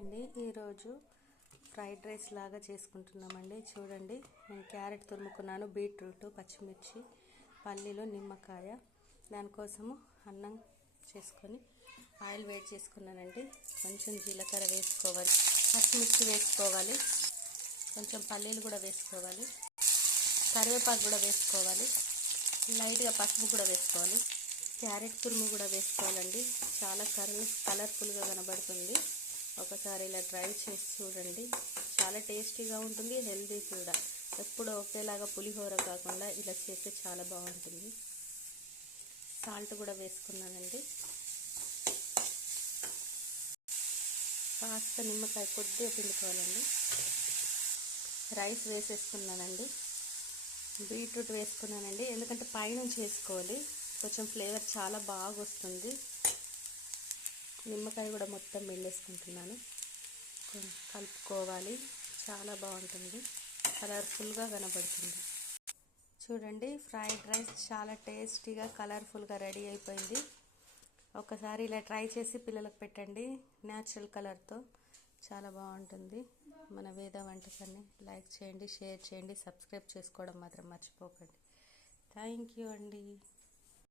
అండి, ఈరోజు fried rice లాగా చేసుకుంటున్నామండి. చూడండి, నేను క్యారెట్ తురుముకున్నాను, బీట్రూట్, పచ్చిమిర్చి, పల్లీలు, నిమ్మకాయ. దానికోసము అన్నం చేసుకొని ఆయిల్ వేడి చేసుకున్నానండి. కొంచెం జీలకర్ర వేసుకోవాలి, పచ్చిమిర్చి వేసుకోవాలి, కొంచెం పల్లీలు కూడా వేసుకోవాలి, కరివేపాకు కూడా వేసుకోవాలి, లైట్గా పసుపు కూడా వేసుకోవాలి, క్యారెట్ తురుము కూడా వేసుకోవాలండి. చాలా కలర్ఫుల్గా కనబడుతుంది. ఒకసారి ఇలా ట్రై చేసి చూడండి, చాలా టేస్టీగా ఉంటుంది, హెల్దీ కూడా. ఎప్పుడు ఒకేలాగా పులిహోర కాకుండా ఇలా చేస్తే చాలా బాగుంటుంది. సాల్ట్ కూడా వేసుకున్నానండి, కాస్త నిమ్మకాయ కొద్దిగా పిండుకోవాలండి. రైస్ వేసేసుకున్నానండి, బీట్రూట్ వేసుకున్నానండి, ఎందుకంటే పైనుంచి వేసుకోవాలి, కొంచెం ఫ్లేవర్ చాలా బాగా వస్తుంది. నిమ్మకాయ కూడా మొత్తం పిండేసుకుంటున్నాను, కలుపుకోవాలి, చాలా బాగుంటుంది, కలర్ఫుల్గా కనబడుతుంది. చూడండి, ఫ్రైడ్ రైస్ చాలా టేస్టీగా కలర్ఫుల్గా రెడీ అయిపోయింది. ఒకసారి ఇలా ట్రై చేసి పిల్లలకు పెట్టండి, న్యాచురల్ కలర్తో చాలా బాగుంటుంది. మన వేద వంటకాన్ని లైక్ చేయండి, షేర్ చేయండి, సబ్స్క్రైబ్ చేసుకోవడం మాత్రం మర్చిపోకండి. థ్యాంక్ యూ అండి.